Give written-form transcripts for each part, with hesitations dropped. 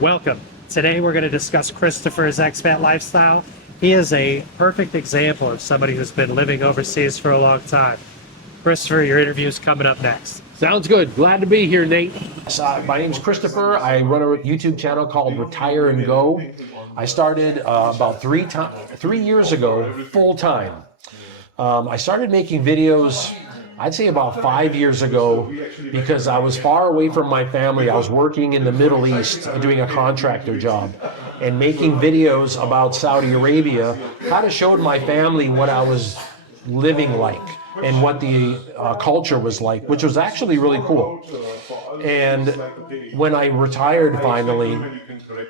Welcome. Today we're going to discuss Christopher's expat lifestyle. He is a perfect example of somebody who's been living overseas for a long time. Christopher, your interview is coming up next. Sounds good. Glad to be here, Nate. My name's Christopher. I run a YouTube channel called Retire and Go. I started about 3 years ago, full time. I started making videos, I'd say about 5 years ago, because I was far away from my family. I was working in the Middle East, doing a contractor job, and making videos about Saudi Arabia. Kind of showed my family what I was living like and what the culture was like, which was actually really cool. And when I retired finally,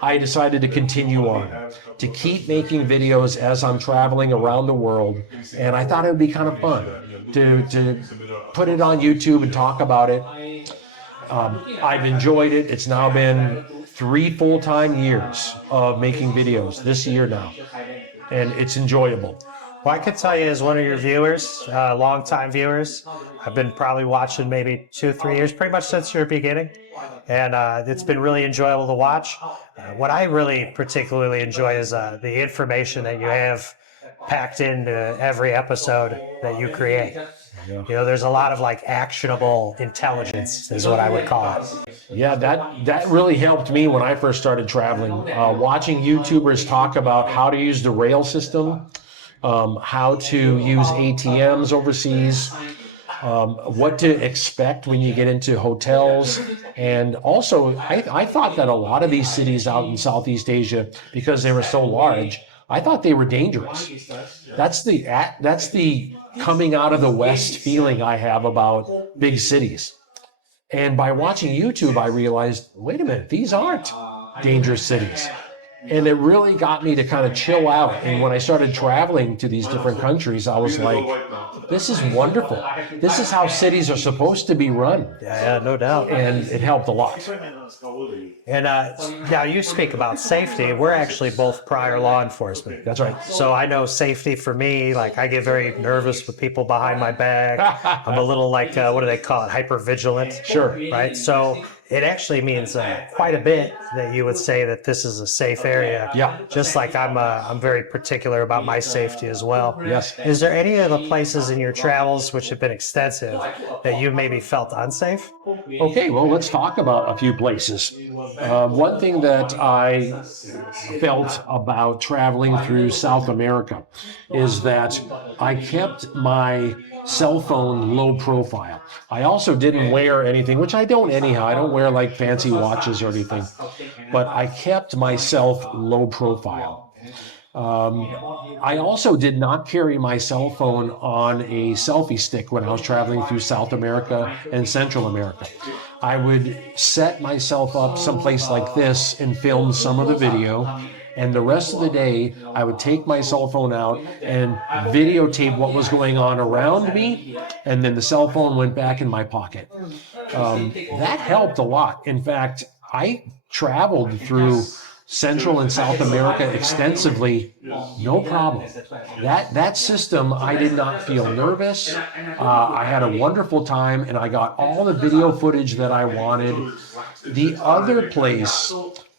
I decided to continue on, to keep making videos as I'm traveling around the world. And I thought it would be kind of fun to put it on YouTube and talk about it. I've enjoyed it. It's now been 3 full-time years of making videos, this year now, and it's enjoyable. Well, I could tell you as one of your viewers, long-time viewers, I've been probably watching maybe 2-3 years, pretty much since your beginning. And it's been really enjoyable to watch. What I really particularly enjoy is the information that you have packed into every episode that you create. Yeah. You know, there's a lot of like actionable intelligence is what I would call it. Yeah, that really helped me when I first started traveling. Watching YouTubers talk about how to use the rail system, how to use ATMs overseas, what to expect when you get into hotels. And also, I thought that a lot of these cities out in Southeast Asia, because they were so large, I thought they were dangerous. That's the coming out of the West feeling I have about big cities. And by watching YouTube, I realized, wait a minute, these aren't dangerous cities. And it really got me to kind of chill out. And when I started traveling to these different countries, I was like, this is wonderful. This is how cities are supposed to be run. Yeah, no doubt. And it helped a lot. And now you speak about safety. We're actually both prior law enforcement. That's right. So I know safety for me, like I get very nervous with people behind my back. I'm a little like, what do they call it? Hypervigilant. Sure. Right? So it actually means quite a bit that you would say that this is a safe area. Yeah. Just like I'm very particular about my safety as well. Yes. Is there any of the places in your travels, which have been extensive, that you maybe felt unsafe? Okay, well, let's talk about a few places. One thing that I felt about traveling through South America is that I kept my cell phone low profile. I also didn't wear anything, which I don't anyhow. I don't wear like fancy watches or anything, but I kept myself low profile. I also did not carry my cell phone on a selfie stick when I was traveling through South America and Central America. I would set myself up someplace like this and film some of the video. And the rest of the day, I would take my cell phone out and videotape what was going on around me, and then the cell phone went back in my pocket. That helped a lot. In fact, I traveled through Central and South America extensively, no problem. That system, I did not feel nervous. I had a wonderful time, and I got all the video footage that I wanted. The other place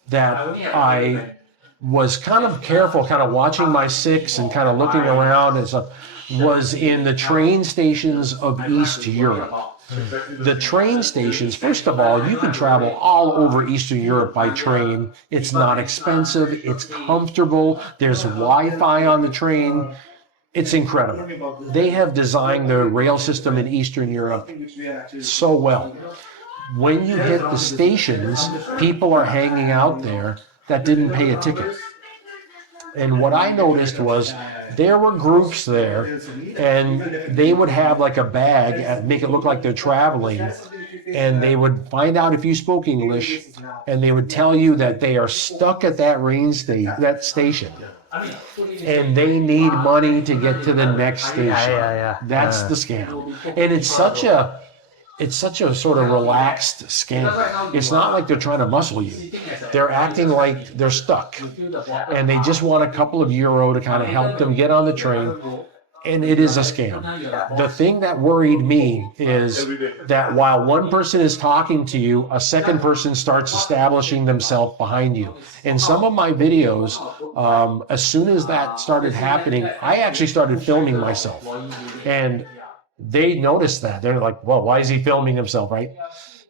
that I was kind of careful, kind of watching my six and kind of looking around and stuff, was in the train stations of East Europe. The train stations, first of all, you can travel all over Eastern Europe by train. It's not expensive, it's comfortable, there's Wi-Fi on the train. It's incredible. They have designed the rail system in Eastern Europe so well. When you hit the stations, people are hanging out there that didn't pay a ticket. And what I noticed was there were groups there, and they would have like a bag and make it look like they're traveling, and they would find out if you spoke English, and they would tell you that they are stuck at that station, and they need money to get to the next station. That's the scam. And it's such a sort of relaxed scam. It's not like they're trying to muscle you. They're acting like they're stuck, and they just want a couple of euro to kind of help them get on the train. and it is a scam. The thing that worried me is that while one person is talking to you, a second person starts establishing themselves behind you. In some of my videos, as soon as that started happening, I actually started filming myself. And they noticed that. They're like, well, why is he filming himself, right?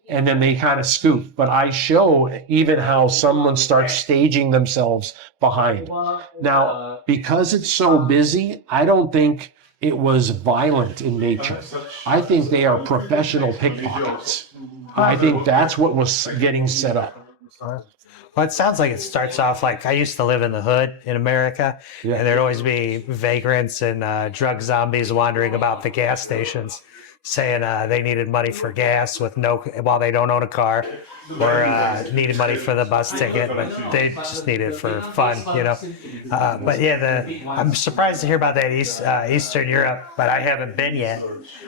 And then they kind of scoop. But I show even how someone starts staging themselves behind. Now, because it's so busy, I don't think it was violent in nature. I think they are professional pickpockets. I think that's what was getting set up. Well, it sounds like it starts off like I used to live in the hood in America, Yeah. and there'd always be vagrants and drug zombies wandering about the gas stations, saying they needed money for gas while they don't own a car, or needed money for the bus ticket, but they just need it for fun, you know. But yeah, I'm surprised to hear about that Eastern Europe, but I haven't been yet.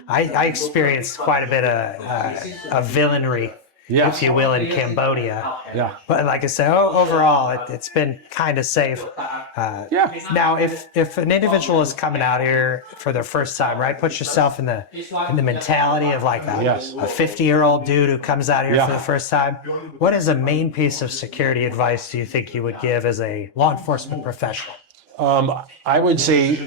I experienced quite a bit of villainry, Yeah. if you will, in Cambodia. Yeah. But like I said, overall, it's been kind of safe. Yeah. Now, if an individual is coming out here for their first time, right? Put yourself in the mentality of like Yes. a 50-year-old dude who comes out here Yeah. for the first time. What is a main piece of security advice do you think you would give as a law enforcement professional? I would say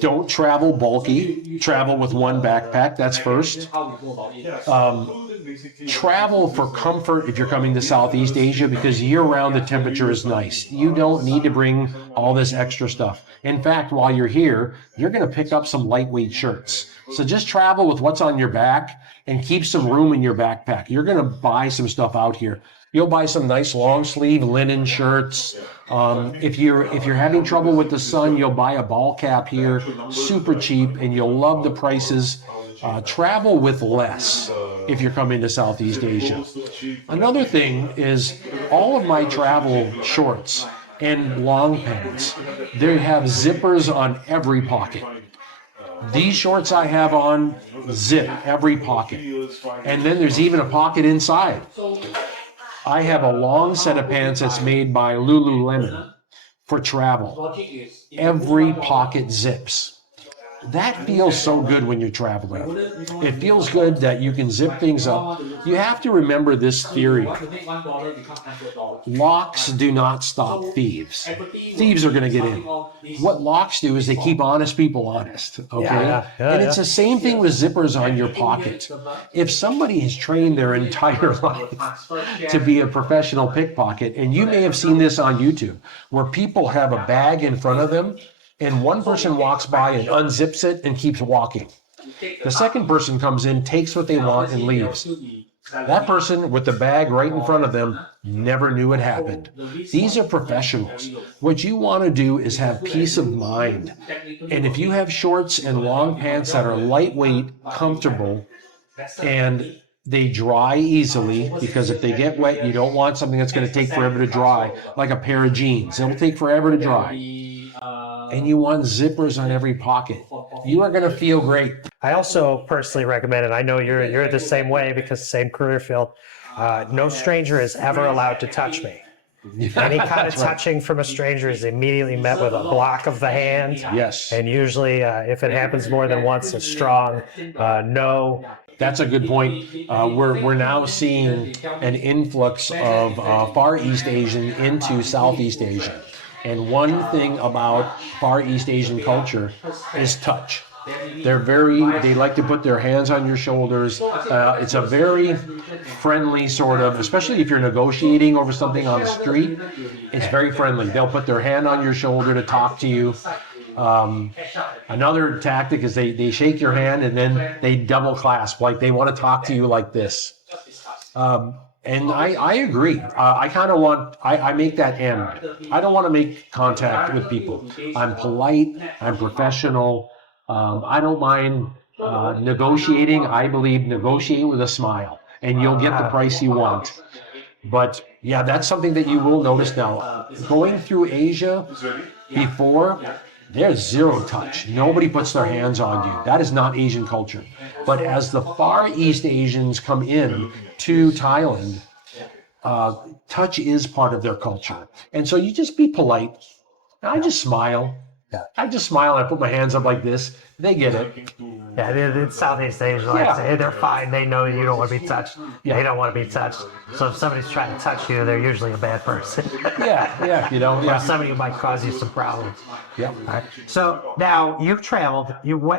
don't travel bulky. Travel with one backpack. That's first. Travel for comfort if you're coming to Southeast Asia, because year-round the temperature is nice. You don't need to bring all this extra stuff. In fact, while you're here, you're going to pick up some lightweight shirts. So just travel with what's on your back and keep some room in your backpack. You're going to buy some stuff out here. You'll buy some nice long sleeve linen shirts. If you're having trouble with the sun, you'll buy a ball cap here, super cheap, and you'll love the prices. Travel with less if you're coming to Southeast Asia. Another thing is all of my travel shorts and long pants, they have zippers on every pocket. These shorts I have on zip every pocket. And then there's even a pocket inside. I have a long set of pants that's made by Lululemon for travel. Every pocket zips. That feels so good when you're traveling. It feels good that you can zip things up. You have to remember this theory. Locks do not stop thieves. Thieves are going to get in. What locks do is they keep honest people honest. Okay? And it's the same thing with zippers on your pocket. If somebody has trained their entire life to be a professional pickpocket, and you may have seen this on YouTube, where people have a bag in front of them, and one person walks by and unzips it and keeps walking. The second person comes in, takes what they want, and leaves. That person with the bag right in front of them never knew it happened. These are professionals. What you want to do is have peace of mind. And if you have shorts and long pants that are lightweight, comfortable, and they dry easily, because if they get wet, you don't want something that's going to take forever to dry, like a pair of jeans. It will take forever to dry. And you want zippers on every pocket. You are going to feel great. I also personally recommend, and I know you're the same way because same career field, no stranger is ever allowed to touch me. Any kind of touching from a stranger is immediately met with a block of the hand. Yes. And usually, if it happens more than once, a strong no. That's a good point. We're now seeing an influx of Far East Asian into Southeast Asia. And one thing about Far East Asian culture is touch. They like to put their hands on your shoulders. It's a very friendly sort of, especially if you're negotiating over something on the street, it's very friendly. They'll put their hand on your shoulder to talk to you. Another tactic is they shake your hand and then they double clasp, like they want to talk to you like this. And I agree. I make that end. I don't want to make contact with people. I'm polite. I'm professional. I don't mind negotiating. I believe negotiate with a smile, and you'll get the price you want. But yeah, that's something that you will notice now. Going through Asia before, there's zero touch. Nobody puts their hands on you. That is not Asian culture. But as the Far East Asians come in to Thailand, touch is part of their culture. And so you just be polite. I just smile. Yeah. I just smile and I put my hands up like this. They get it. Yeah, in Southeast Asia, like Yeah. say, they're fine. They know you don't want to be touched. Yeah. They don't want to be touched. So if somebody's trying to touch you, they're usually a bad person. Yeah, you know, Or yeah. somebody who might cause you some problems. Yeah. All right. So now you've traveled.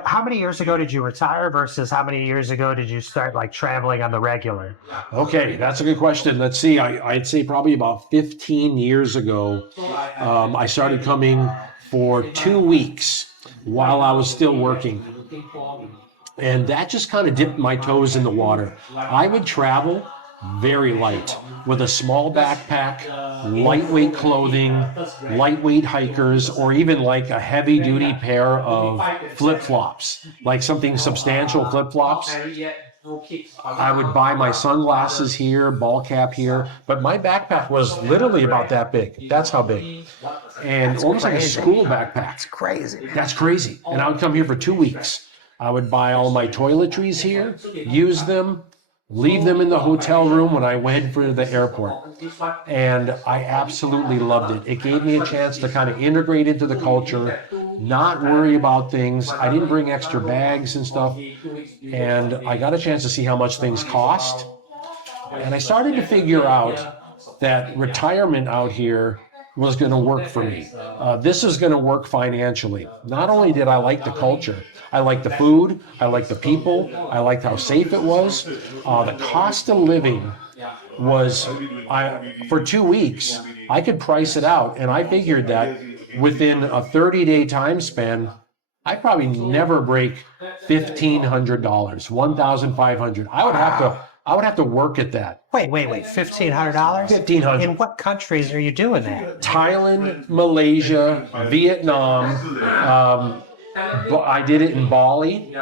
How many years ago did you retire versus how many years ago did you start like traveling on the regular? Okay, that's a good question. Let's see. I'd say probably about 15 years ago, I started coming for 2 weeks while I was still working. And that just kind of dipped my toes in the water. I would travel very light with a small backpack, lightweight clothing, lightweight hikers, or even like a heavy duty pair of flip flops, like something substantial flip flops. I would buy my sunglasses here, ball cap here, but my backpack was literally about that big. That's how big. And almost like a school backpack. That's crazy. That's crazy. And I would come here for 2 weeks. I would buy all my toiletries here, use them, leave them in the hotel room when I went for the airport. And I absolutely loved it. It gave me a chance to kind of integrate into the culture, not worry about things. I didn't bring extra bags and stuff. And I got a chance to see how much things cost. And I started to figure out that retirement out here was going to work for me. This is going to work financially. Not only did I like the culture, I liked the food, I liked the people, I liked how safe it was. The cost of living was, for 2 weeks, I could price it out. And I figured that within a 30-day time span, I probably never break $1,500, $1,500. I would have to work at that. Wait. $1,500? $1,500. In what countries are you doing that? Thailand, Malaysia, Vietnam. I did it in Bali,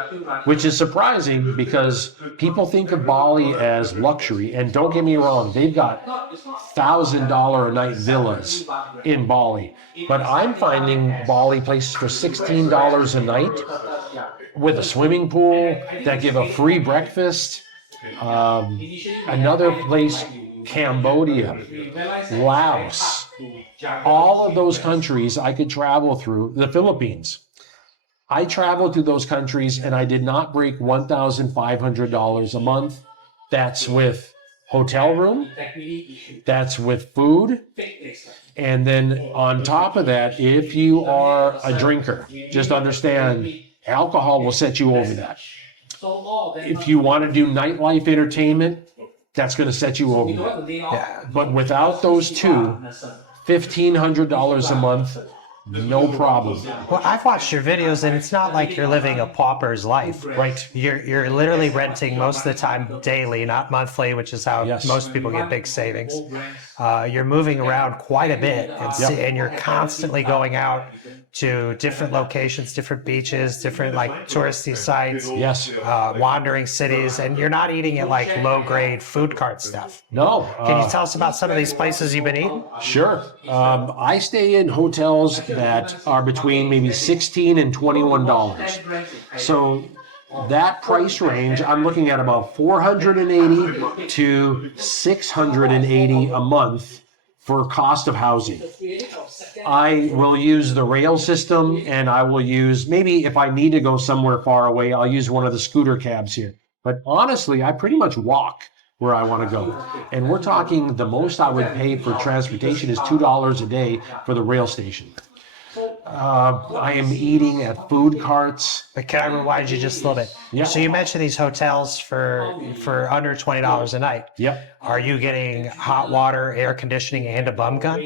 which is surprising because people think of Bali as luxury. And don't get me wrong, they've got $1,000 a night villas in Bali. But I'm finding Bali places for $16 a night with a swimming pool that give a free breakfast. Another place, Cambodia, Laos, all of those countries I could travel through. The Philippines. I traveled to those countries and I did not break $1,500 a month. That's with hotel room, that's with food, and then on top of that, if you are a drinker, just understand alcohol will set you over that. If you want to do nightlife entertainment, that's going to set you over that. Yeah. But without those two, $1,500 a month, no problem. Well, I've watched your videos, and it's not like you're living a pauper's life. Right. You're literally renting most of the time daily, not monthly, which is how Yes. most people get big savings. You're moving around quite a bit, and you're constantly going out to different locations, different beaches, different like touristy sites, Yes. wandering cities, and you're not eating at like low-grade food cart stuff. No. Can you tell us about some of these places you've been eating? Sure. I stay in hotels that are between maybe $16 and $21. So that price range, I'm looking at about $480 to $680 a month for cost of housing. I will use the rail system, and I will use, maybe if I need to go somewhere far away, I'll use one of the scooter cabs here. But honestly, I pretty much walk where I want to go. And we're talking the most I would pay for transportation is $2 a day for the rail station. I am eating at food carts. But can I rewind you just a little bit? Yeah. So you mentioned these hotels for under $20 a night. Yep. Are you getting hot water, air conditioning, and a bum gun?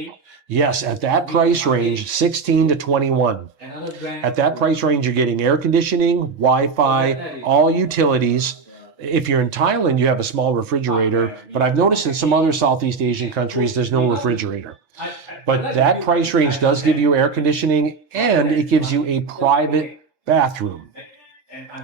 Yes, at that price range, 16 to 21. At that price range, you're getting air conditioning, Wi-Fi, all utilities. If you're in Thailand, you have a small refrigerator, but I've noticed in some other Southeast Asian countries, there's no refrigerator. But that price range does give you air conditioning, and it gives you a private bathroom.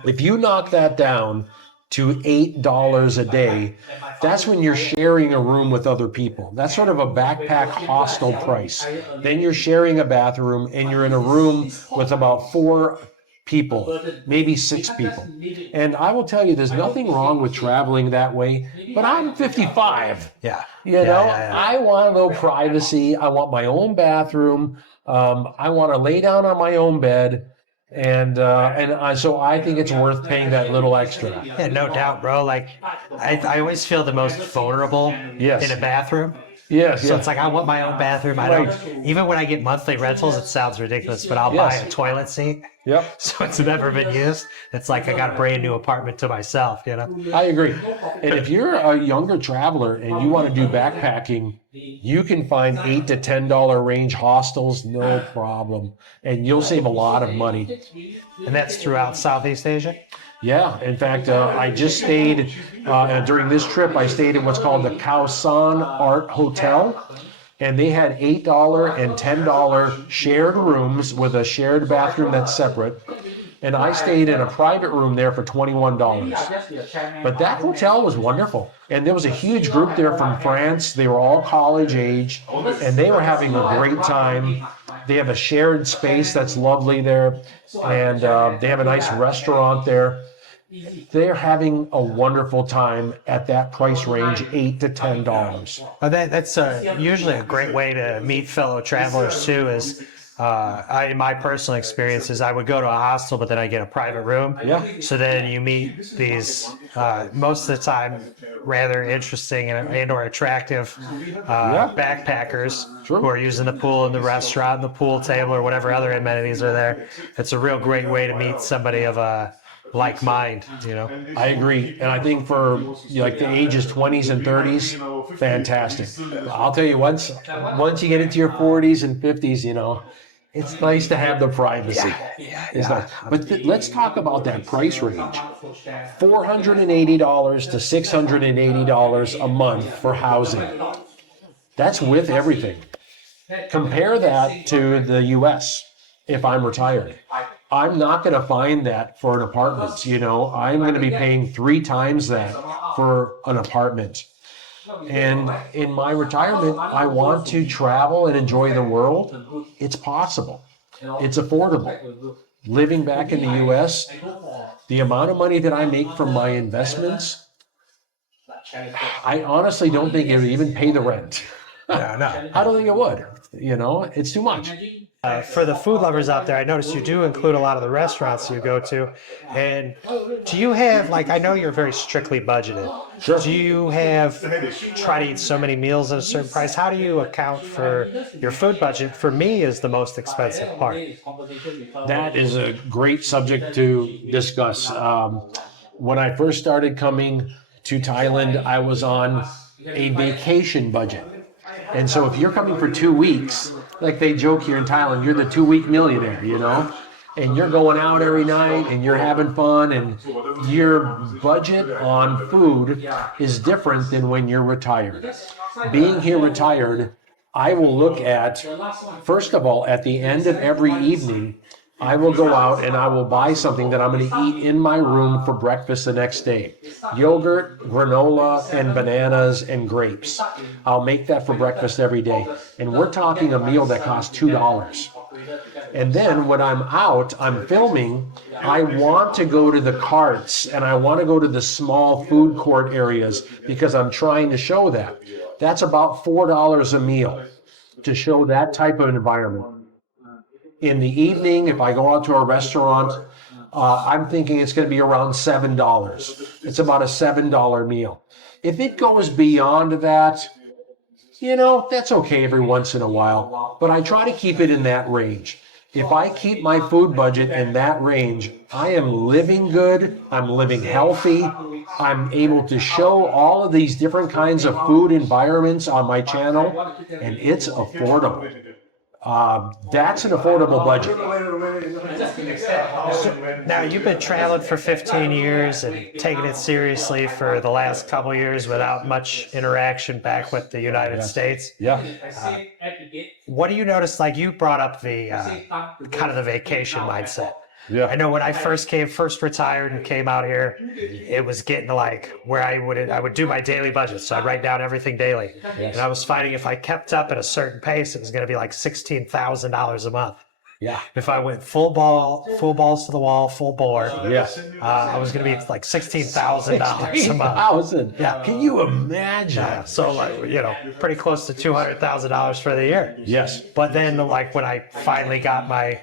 If you knock that down to $8 a day, that's when you're sharing a room with other people. That's sort of a backpack hostel price. Then you're sharing a bathroom, and you're in a room with about four people, maybe 6 people. And I will tell you, there's nothing wrong with traveling that way, but I'm 55. Yeah. You know, I want a little privacy. I want my own bathroom. I want to lay down on my own bed. So I think it's worth paying that little extra. Yeah, no doubt, bro. Like, I always feel the most vulnerable in a bathroom. Yes. So it's like, I want my own bathroom. I don't, even when I get monthly rentals, it sounds ridiculous, but I'll buy a toilet seat. Yep. So it's never been used. It's like I got a brand new apartment to myself, you know? I agree. And if you're a younger traveler and you want to do backpacking, you can find $8 to $10 range hostels, no problem. And you'll save a lot of money. And that's throughout Southeast Asia? Yeah, in fact, I just stayed, during this trip, I stayed in what's called the Khao San Art Hotel. And they had $8 and $10 shared rooms with a shared bathroom that's separate. And I stayed in a private room there for $21. But that hotel was wonderful. And there was a huge group there from France. They were all college age, and they were having a great time. They have a shared space that's lovely there, and they have a nice restaurant there. They're having a wonderful time at that price range, $8 to $10. That's usually a great way to meet fellow travelers too. Is in my personal experiences, I would go to a hostel, but then I get a private room. Yeah. So then you meet these most of the time rather interesting and or attractive backpackers who are using the pool and the restaurant, and the pool table, or whatever other amenities are there. It's a real great way to meet somebody of a like mind, you know. I agree, and I think for like the ages 20s and 30s, fantastic. I'll tell you, once you get into your 40s and 50s, you know, it's nice to have the privacy. Nice. But let's talk about that price range: $480 to $680 a month for housing. That's with everything. Compare that to the U.S. if I'm retired. I'm not going to find that for an apartment. You know, I'm going to be paying 3 times that for an apartment. And in my retirement, I want to travel and enjoy the world. It's possible. It's affordable. Living back in the U.S., the amount of money that I make from my investments, I honestly don't think it would even pay the rent. No. I don't think it would. You know, it's too much. For the food lovers out there, I noticed you do include a lot of the restaurants you go to. And do you have, like, I know you're very strictly budgeted. Sure. Do you have, try to eat so many meals at a certain price? How do you account for your food budget? For me, is the most expensive part. That is a great subject to discuss. When I first started coming to Thailand, I was on a vacation budget. And so if you're coming for 2 weeks, like they joke here in Thailand, you're the 2-week millionaire, you know? And you're going out every night and you're having fun, and your budget on food is different than when you're retired. Being here retired, I will look at, first of all, at the end of every evening, I will go out and I will buy something that I'm going to eat in my room for breakfast the next day. Yogurt, granola, and bananas and grapes. I'll make that for breakfast every day. And we're talking a meal that costs $2. And then when I'm out, I'm filming, I want to go to the carts and I want to go to the small food court areas because I'm trying to show that. That's about $4 a meal to show that type of environment. In the evening, if I go out to a restaurant, I'm thinking it's going to be around $7. It's about a $7 meal. If it goes beyond that, you know, that's okay every once in a while. But I try to keep it in that range. If I keep my food budget in that range, I am living good, I'm living healthy, I'm able to show all of these different kinds of food environments on my channel, and it's affordable. That's an affordable budget. So, now, you've been traveling for 15 years and taking it seriously for the last couple of years without much interaction back with the United States. Yeah. What do you notice? Like, you brought up the kind of the vacation mindset. Yeah. I know when I first retired and came out here, it was getting to like where I would do my daily budget. So I'd write down everything daily. Yes. And I was finding if I kept up at a certain pace, it was going to be like $16,000 a month. Yeah. If I went full balls to the wall, full bore, Yes. I was going to be like $16,000 a month. 8,000. Yeah. Can you imagine? Yeah, so like, pretty close to $200,000 for the year. Yes. But then, like when I finally got my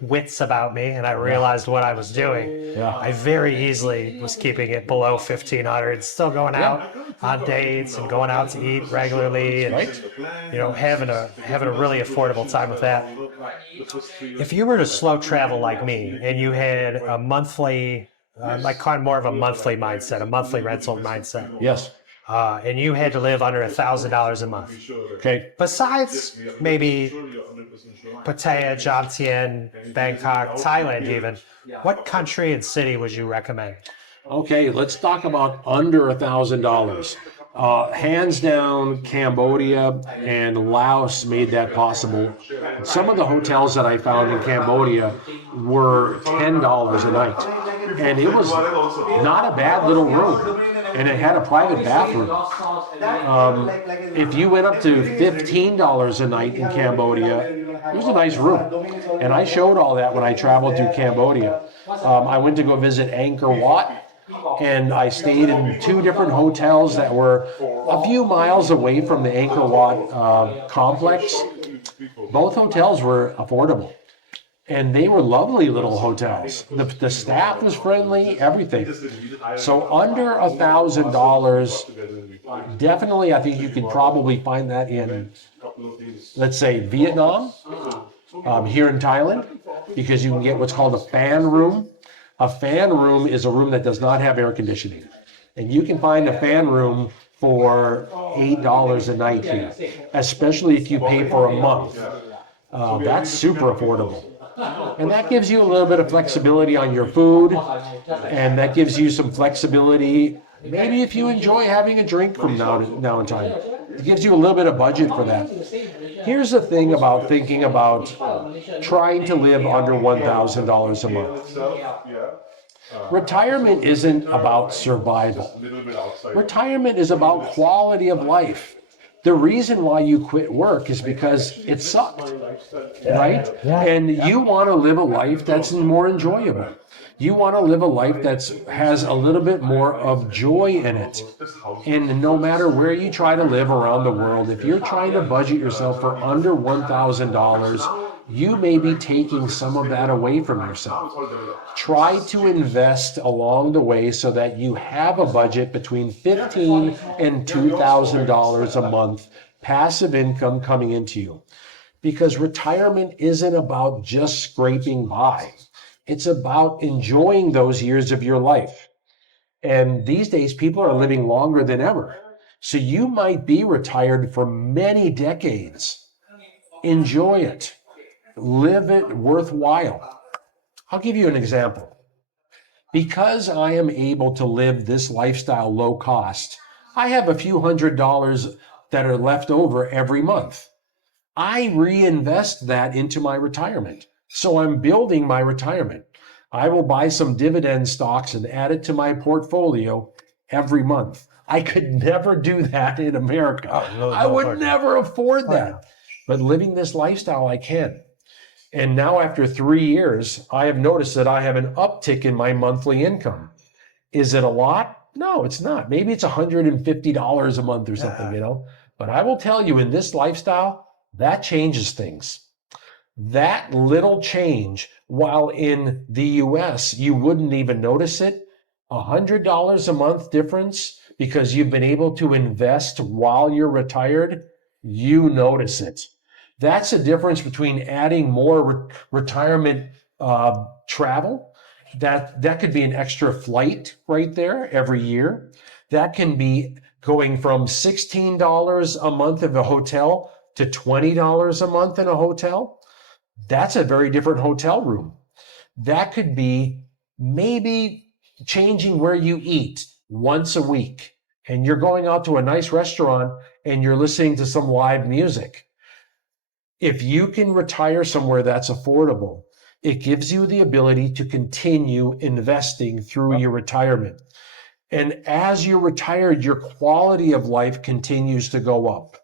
wits about me and I realized what I was doing, Yeah. I very easily was keeping it below 1,500. Still going out on dates and going out to eat regularly, and Right. having a really affordable time with that. If you were to slow travel like me and you had a monthly, like kind of more of a monthly mindset, a monthly rental mindset, Yes. and you had to live under $1,000 a month. Okay. Besides maybe Pattaya, Jomtien, Bangkok, Thailand even, what country and city would you recommend? Okay, let's talk about under $1,000. Hands down, Cambodia and Laos made that possible. Some of the hotels that I found in Cambodia were $10 a night, and it was not a bad little room, and it had a private bathroom. If you went up to $15 a night in Cambodia, it was a nice room, and I showed all that when I traveled through Cambodia. I went to go visit Angkor Wat, and I stayed in two different hotels that were a few miles away from the Angkor Wat complex. Both hotels were affordable, and they were lovely little hotels. The staff was friendly, everything. So under $1,000, definitely, I think you could probably find that in, let's say, Vietnam, here in Thailand, because you can get what's called a fan room. A fan room is a room that does not have air conditioning. And you can find a fan room for $8 a night here, especially if you pay for a month. That's super affordable. And that gives you a little bit of flexibility on your food, and that gives you some flexibility, maybe if you enjoy having a drink from now and time. It gives you a little bit of budget for that. Here's the thing about thinking about trying to live under $1,000 a month. Retirement isn't about survival. Retirement is about quality of life. The reason why you quit work is because it sucked, right? And you want to live a life that's more enjoyable. You want to live a life that has a little bit more of joy in it. And no matter where you try to live around the world, if you're trying to budget yourself for under $1,000, you may be taking some of that away from yourself. Try to invest along the way so that you have a budget between $1,500 and $2,000 a month, passive income coming into you. Because retirement isn't about just scraping by. It's about enjoying those years of your life. And these days, people are living longer than ever. So you might be retired for many decades. Enjoy it. Live it worthwhile. I'll give you an example. Because I am able to live this lifestyle low cost, I have a few $100s that are left over every month. I reinvest that into my retirement. So I'm building my retirement. I will buy some dividend stocks and add it to my portfolio every month. I could never do that in America. I would never afford that. But living this lifestyle, I can. And now after 3 years, I have noticed that I have an uptick in my monthly income. Is it a lot? No, it's not. Maybe it's $150 a month or something, But I will tell you, in this lifestyle, that changes things. That little change, while in the US, you wouldn't even notice it, $100 a month difference because you've been able to invest while you're retired, you notice it. That's the difference between adding more retirement travel. That could be an extra flight right there every year. That can be going from $16 a month in a hotel to $20 a month in a hotel. That's a very different hotel room. That could be maybe changing where you eat once a week, and you're going out to a nice restaurant and you're listening to some live music. If you can retire somewhere that's affordable, it gives you the ability to continue investing through your retirement. And as you're retired, your quality of life continues to go up.